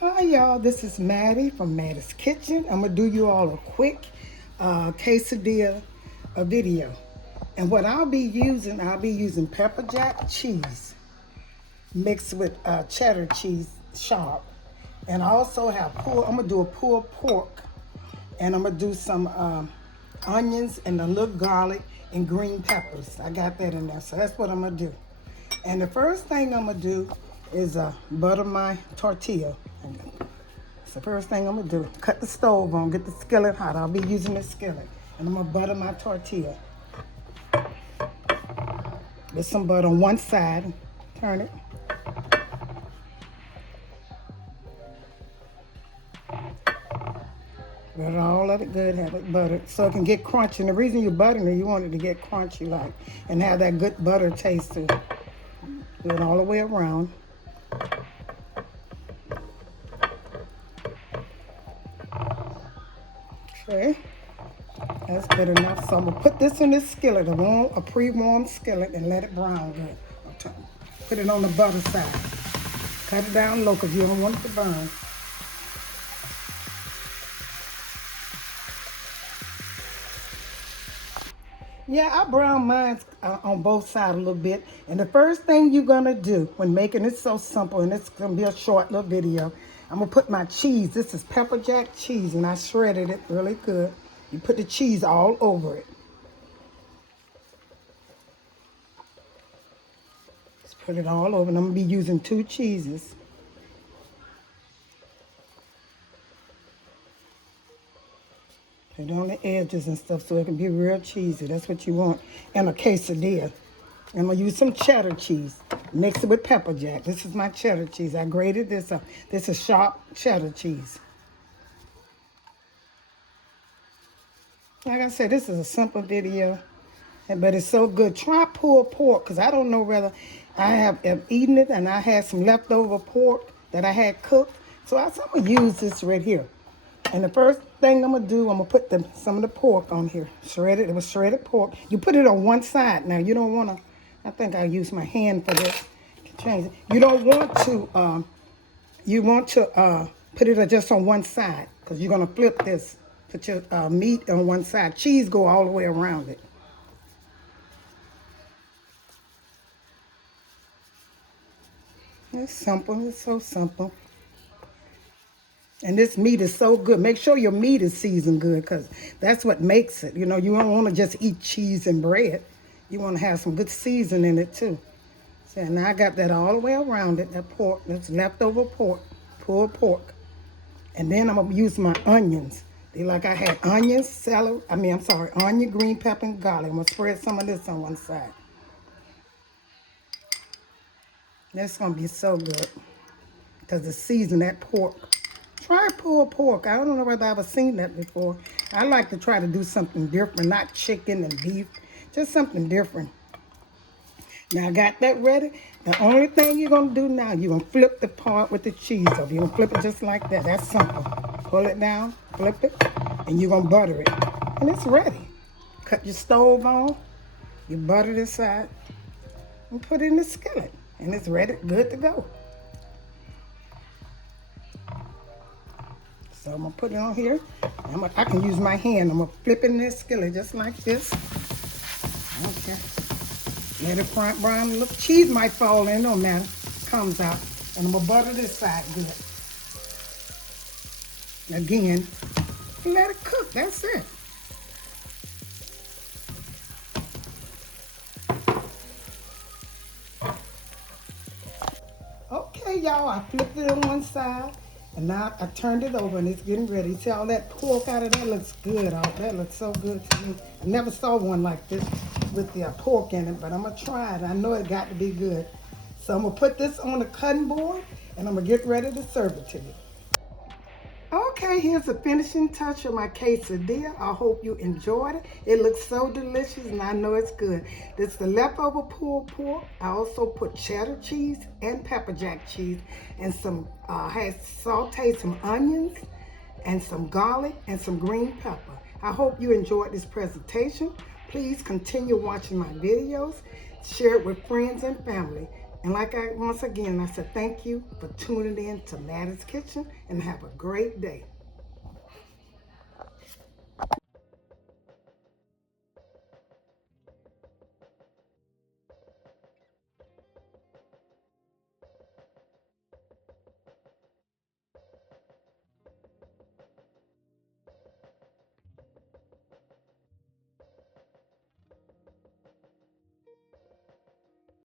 Hi y'all, this is Mattie from Mattie's Kitchen. I'm gonna do you all a quick quesadilla video. And what I'll be using pepper jack cheese mixed with cheddar cheese sharp. And I also have I'm gonna do a pulled pork. And I'm gonna do some onions and a little garlic and green peppers. I got that in there, so that's what I'm gonna do. And the first thing I'm gonna do is butter my tortilla. It's the first thing I'm gonna do. Cut the stove on, get the skillet hot. I'll be using the skillet. And I'm gonna butter my tortilla. Get some butter on one side, turn it. Butter all of it good, have it buttered so it can get crunchy. And the reason you're buttering it, you want it to get crunchy like, and have that good butter taste to it. Do it all the way around. Okay, that's good enough. So I'm gonna put this in this skillet, a pre-warmed skillet, and let it brown good. Put it on the butter side. Cut it down low because you don't want it to burn. Yeah, I brown mine on both sides a little bit. And the first thing you're gonna do when making it so simple, and it's gonna be a short little video, I'm gonna put my cheese. This is pepper jack cheese, and I shredded it really good. You put the cheese all over it. Just put it all over, and I'm gonna be using 2 cheeses. Put it on the edges and stuff so it can be real cheesy. That's what you want in a quesadilla. I'm gonna use some cheddar cheese. Mix it with pepper jack. This is my cheddar cheese. I grated this up. This is sharp cheddar cheese. Like I said, this is a simple video, but it's so good. Try pulled pork, because I don't know whether I have eaten it, and I had some leftover pork that I had cooked. So I'm gonna use this right here. And the first thing I'm gonna do, I'm gonna put some of the pork on here. Shredded, it was shredded pork. You put it on one side. Now you don't wanna, I think I'll use my hand for this. Change it. You don't want to, you want to put it just on one side, because you're gonna flip this. Put your meat on one side. Cheese go all the way around it. It's simple, it's so simple. And this meat is so good. Make sure your meat is seasoned good, because that's what makes it. You know, you don't want to just eat cheese and bread. You want to have some good seasoning in it too. So now I got that all the way around it, that pork, that's leftover pork, pulled pork. And then I'm going to use my onions. Like I had onions, celery, onion, green pepper, and garlic. I'm going to spread some of this on one side. That's going to be so good, because it's seasoned, that pork. Try pulled pork. I don't know whether I've ever seen that before. I like to try to do something different, not chicken and beef, just something different. Now I got that ready. The only thing you're gonna do now, you're gonna flip the part with the cheese over. You're gonna flip it just like that. That's simple. Pull it down, flip it, and you're gonna butter it. And it's ready. Cut your stove on, you butter this side, and put it in the skillet. And it's ready, good to go. So I'm gonna put it on here. I can use my hand. I'm gonna flip it in this skillet just like this. Okay. Let it brown. Look, cheese might fall in, no matter. Comes out. And I'm gonna butter this side good. Again, let it cook. That's it. Okay, y'all, I flipped it on one side. And now I turned it over, and it's getting ready. See all that pork out of that? Looks good. That looks so good to me. I never saw one like this with the pork in it, but I'm going to try it. I know it got to be good. So I'm going to put this on the cutting board, and I'm going to get ready to serve it to you. Okay, here's the finishing touch of my quesadilla. I hope you enjoyed it. It looks so delicious, and I know it's good. This is the leftover pulled pork. I also put cheddar cheese and pepper jack cheese, and had sauteed some onions and some garlic and some green pepper. I hope you enjoyed this presentation. Please continue watching my videos. Share it with friends and family. And once again, I said thank you for tuning in to Mattie's Kitchen and have a great day.